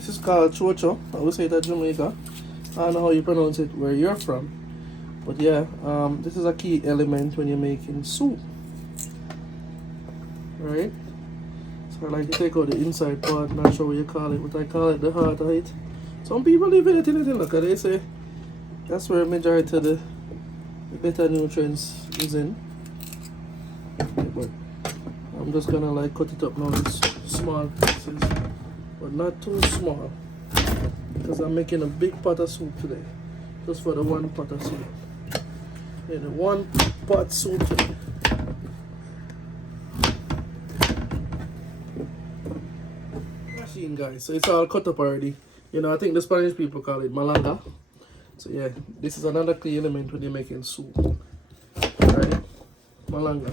This is called chocho. I would say that Jamaica. I don't know how you pronounce it where you're from. But yeah, this is a key element when you're making soup. Right? So I like to take out the inside part, not sure what you call it, but I call it the heart of it. Some people leave it in it, look at they say that's where majority of the better nutrients is in. But I'm just gonna like cut it up now in small pieces, but not too small, because I'm making a big pot of soup today, just for the one pot of soup. Yeah, the one pot soup today. Machine, guys, so it's all cut up already. You know, I think the Spanish people call it malanga. So yeah, this is another key element when you're making soup. Right? Malanga.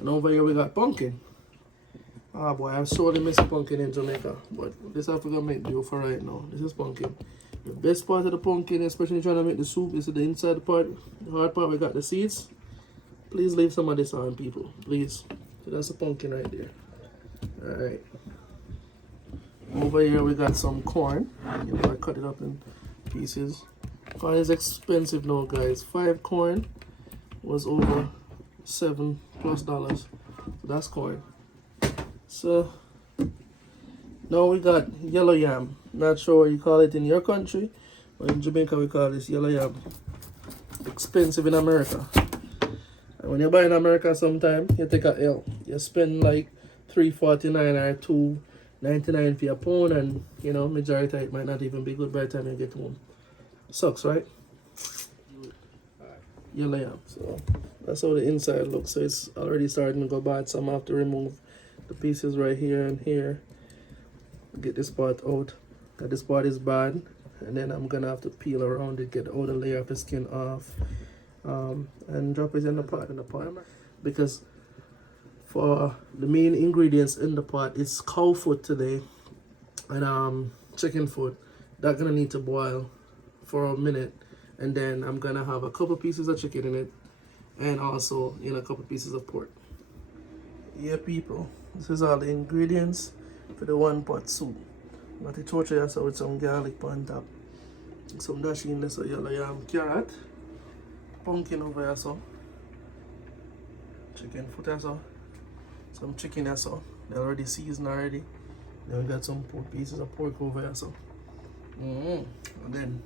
And over here we got pumpkin. Ah boy, I sorely miss pumpkin in Jamaica. But this I forgot to make do for right now. This is pumpkin. The best part of the pumpkin, especially trying to make the soup, is the inside part. The hard part, we got the seeds. Please leave some of this on, people. Please. So that's the pumpkin right there. Alright. Over here we got some corn. You know, I cut it up in pieces. Corn is expensive now, guys. 5 corn was over $7+. So that's corn. So now we got yellow yam. Not sure what you call it in your country, but in Jamaica we call this yellow yam. Expensive in America. And when you buy in America sometime, you take a L. You spend like $3.49 or $2.99 for a pound, and you know, majority it might not even be good by the time you get home. Sucks, right? Yellow yam. So that's how the inside looks. So it's already starting to go bad, so I'm gonna have to remove the pieces right here and here. Get this part out. Cause this part is bad, and then I'm gonna have to peel around it, get the outer layer of the skin off, and drop it in the pot. Because for the main ingredients in the pot is cow foot today and chicken foot. That's gonna need to boil for a minute, and then I'm gonna have a couple pieces of chicken in it, and also a couple pieces of pork. Yeah, people, this is all the ingredients for the one pot soup. Got the choyote with some garlic on top, some dashi in this yellow yam, carrot, pumpkin over here, so chicken foot also, some chicken also, they already seasoned already. Then we got some pieces of pork over here, so and then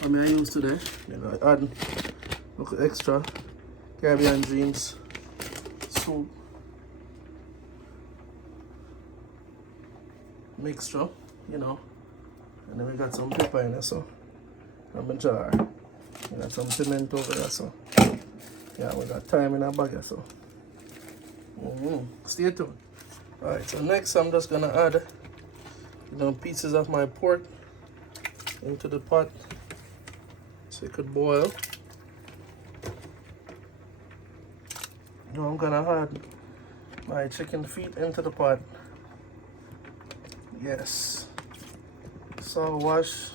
what I use today, I add look extra Caribbean Dreams soup mixture, and then we got some pepper in there, so from a jar. We got some pimento over there, so yeah, we got thyme in a bag, so stay tuned. Alright, so next I'm just gonna add pieces of my pork into the pot so it could boil. Now I'm gonna add my chicken feet into the pot. Yes. So wash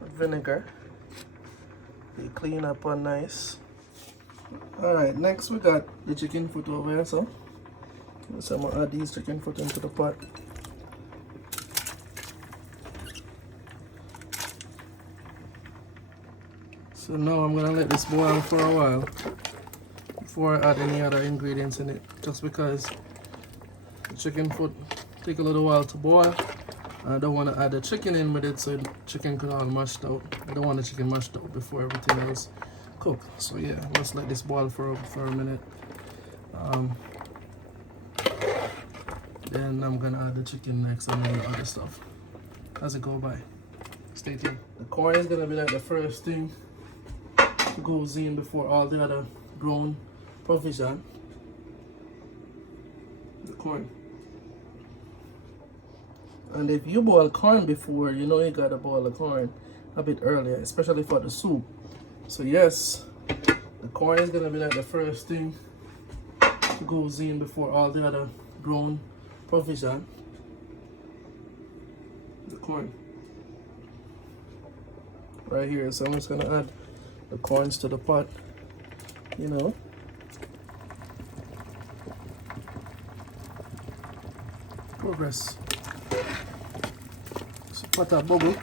with vinegar. They clean up and nice. Alright, next we got the chicken foot over here, so I'm gonna add these chicken foot into the pot. So now I'm gonna let this boil for a while before I add any other ingredients in it, just because the chicken foot take a little while to boil. I don't want to add the chicken in with it, so the chicken could all mashed out. I don't want the chicken mashed out before everything else cooked. So yeah, let's let this boil for a minute. Then I'm gonna add the chicken next and then the other stuff as it go by. Stay tuned. The corn is gonna be like the first thing goes in before all the other grown provision. The corn. And if you boil corn before, you gotta boil the corn a bit earlier, especially for the soup. So yes, the corn is gonna be like the first thing goes in before all the other grown provision. The corn right here. So I'm just gonna add the corns to the pot. Progress. pot a bubble.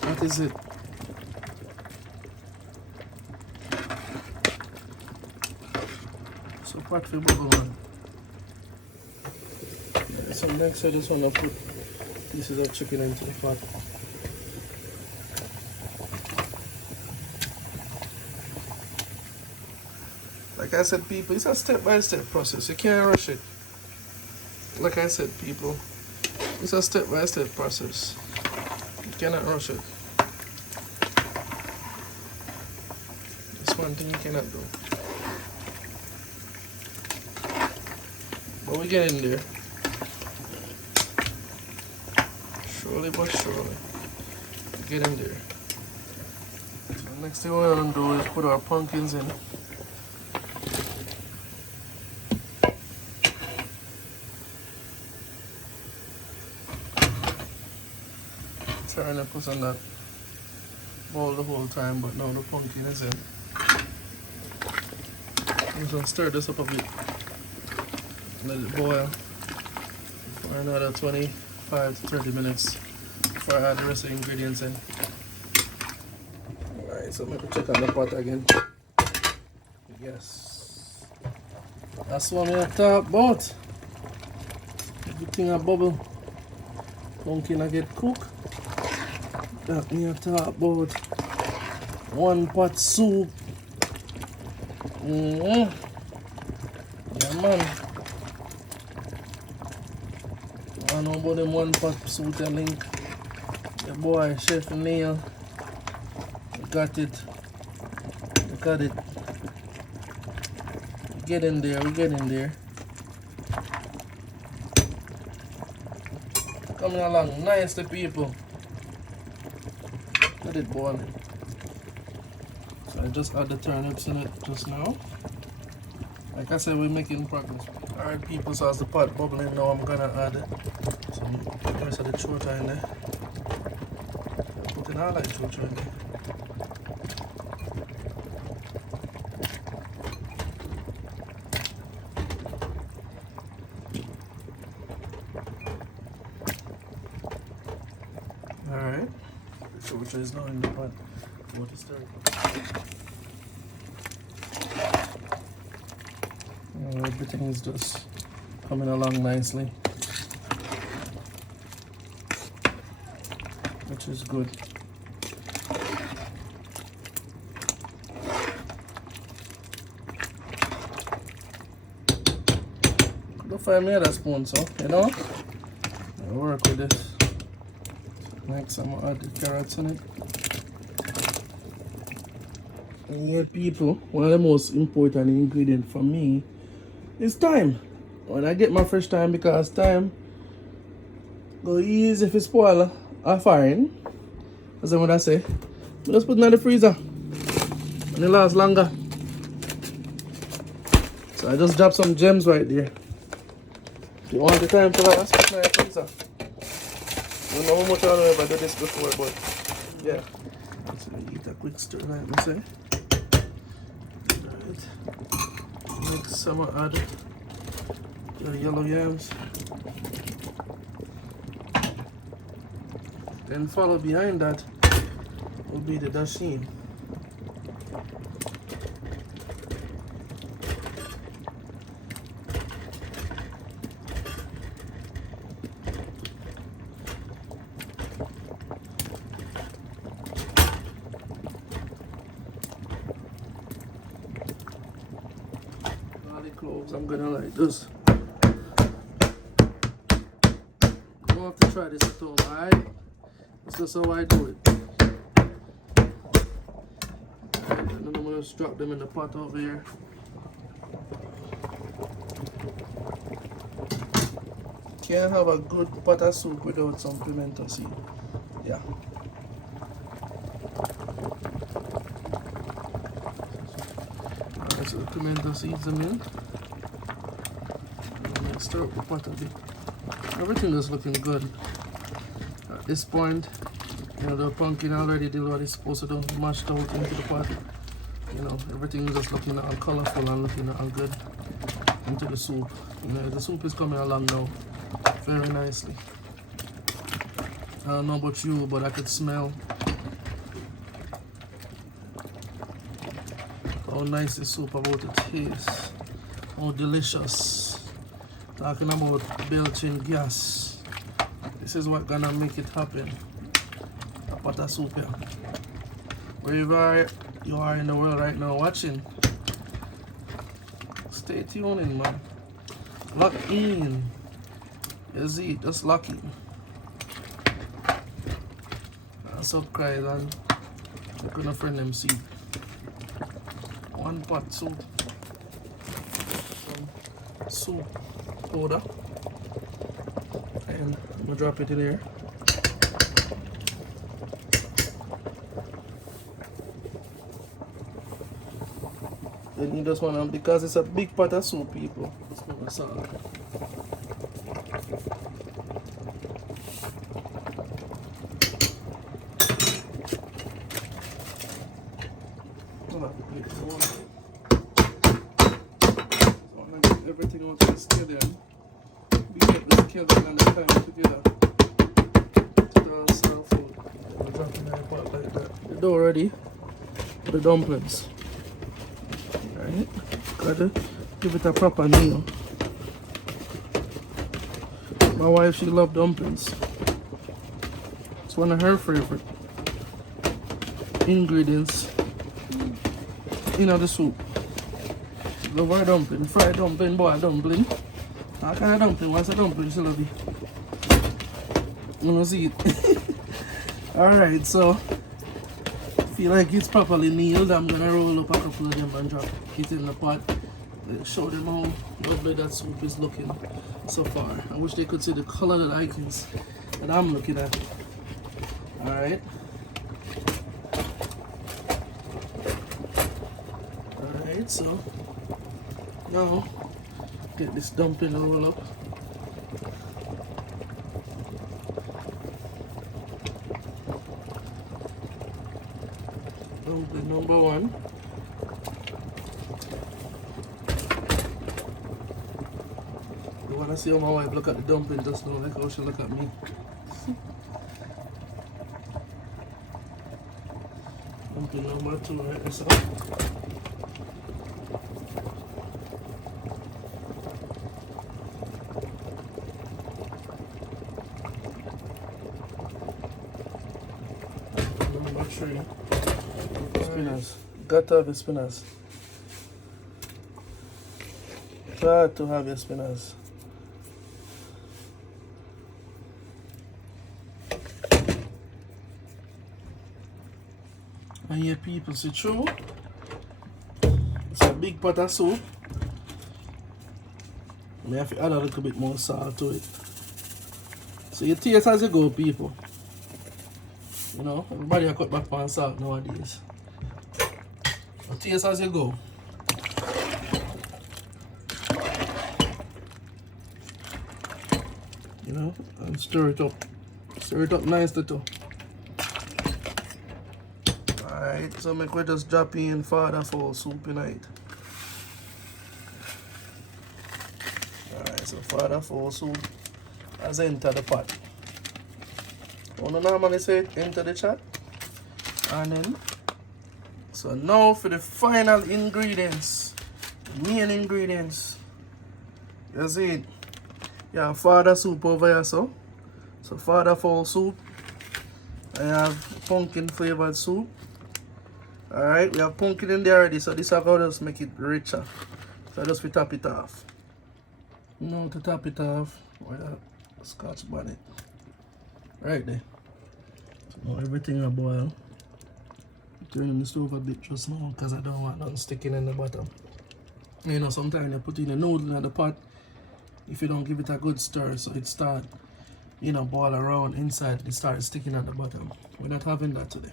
That is it. So pot for bubble, man. So next I just want to put pieces of chicken into the pot. Like I said, people, it's a step-by-step process. You can't rush it. Like I said, people, it's a step-by-step process. You cannot rush it. That's one thing you cannot do. But we get in there. Surely but surely. Get in there. So next thing we're going to do is put our pumpkins in. Trying to put on that bowl the whole time, but now the pumpkin is in. I'm just going to stir this up a bit. Let it boil for another 25 to 30 minutes before I add the rest of the ingredients in. Alright, so I'm going to check on the pot again. Yes. That's what I'm talking about. Everything a bubble. Pumpkin I get cooked. That me talk about one pot soup. Yeah, man. I know about them one pot soup, I link. The boy, Chef Neil, got it. Got it. We get in there, we get in there. Coming along nicely, people. Let it boil. So I just add the turnips in it just now. Like I said, we're making progress. Alright people, so as the pot bubbling now, I'm gonna add some rest of the choyote in there. Putting all that choyote in there. Alright. The choyote is now in the pot. What is there? Everything is just coming along nicely, which is good. Don't find me other spoon, so you know. I'll work with this. Next, I'm gonna add the carrots in it. And yeah, people, one of the most important ingredients for me is thyme. When I get my fresh thyme, because thyme go easy if it's spoil or fine. That's what I say. We just put it in the freezer and it lasts longer. So I just drop some gems right there. If you want the thyme to last, put it in the freezer. I don't know how much I ever did this before, but yeah. So we eat a quick stir like I say. Next, some add the yellow yams. Then follow behind that will be the dasheen. Cloves, I'm gonna like this. You don't have to try this at home, alright? That's just how I do it. And then I'm gonna just drop them in the pot over here. Can't have a good pot of soup without some pimento seed. Yeah. Alright, so the pimento seeds are in. Stir up the pot a bit. Everything is looking good. At this point, you know, the pumpkin already did what it's supposed to do, mashed out into the pot. You know, everything is just looking all colorful and looking all good into the soup. You know, the soup is coming along now very nicely. I don't know about you, but I could smell how nice this soup about to taste. How delicious. Talking about belching gas. This is what gonna make it happen. A pot of soup here. Wherever you are in the world right now watching, stay tuned in, man. Lock in. You see, just lock in. And subscribe and look on a friend them see. One pot soup. Some soup powder. And I'm gonna drop it in here. Then you just want to, because it's a big pot of soup, people. Smell the salt. Everything out of the scallion. Beat up the scallion and the thyme together. To the sour food. We'll drop it in the pot like that. The dough ready for the dumplings. Right? Gotta give it a proper meal. My wife, she loves dumplings. It's one of her favorite ingredients in the soup. Love her dumpling, fried dumpling, boiled dumpling. How kind of dumpling? What's a dumpling? She love it. You wanna see it? Alright, so feel like it's properly mealed. I'm gonna roll up a couple of them and drop it in the pot. Show them how lovely that soup is looking so far. I wish they could see the color that that I'm looking at. Alright. Alright, so now get this dumpling roll up. Dumpling number one. You wanna see how my wife look at the dumpling just now, like how she look at me. Dumpling number two right there, so. Number three. Spinners. Got to have your spinners. Got to have your spinners. And here people see through. It's a big pot of soup. I have to add a little bit more salt to it. So you taste as you go, people. You know, everybody a cut back on salt nowadays. So taste as you go. You know, and stir it up. Stir it up nicely too. Alright, so make we just drop in father for soup tonight. Alright, so father for soup has entered the pot. I normally say it enter the chat. And then, so now for the final ingredients, the main ingredients. You see it? You have father soup over here, so father for soup. I have pumpkin flavored soup. Alright, we have pumpkin in there already, so this is how just make it richer. So just we top it off. Now to top it off, with a scotch bonnet. Right there. So now everything will boil. Turning the stove a bit just now because I don't want nothing sticking in the bottom. You know, sometimes you put in a noodle in the pot. If you don't give it a good stir, so it start, you know, boil around inside, it starts sticking at the bottom. We're not having that today.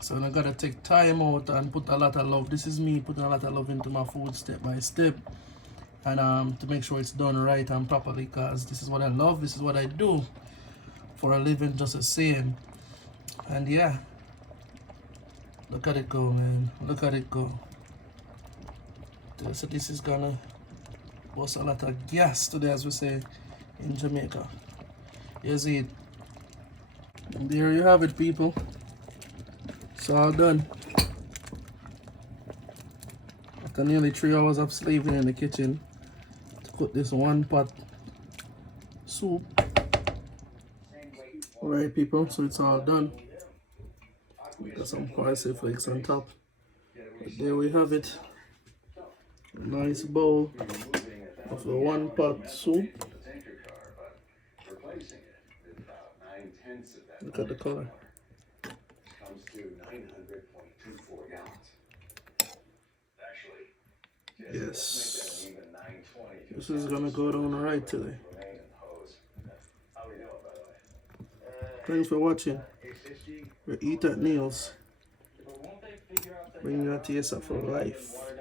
So I gotta take time out and put a lot of love. This is me putting a lot of love into my food step by step. And to make sure it's done right and properly, because this is what I love, this is what I do for a living, just the same. And yeah, look at it go, man. Look at it go. So this is gonna bust a lot of gas today, as we say in Jamaica. You see it, And there you have it, people. It's all done. After nearly 3 hours of slaving in the kitchen to cook this one pot soup. Alright, people, so it's all done. Got some parsley flakes on top. But there we have it. A nice bowl of the one pot soup. Look at the color. Yes. This is gonna go down right today. Thanks for watching. We eat at Neil's. Bring your taste up for life.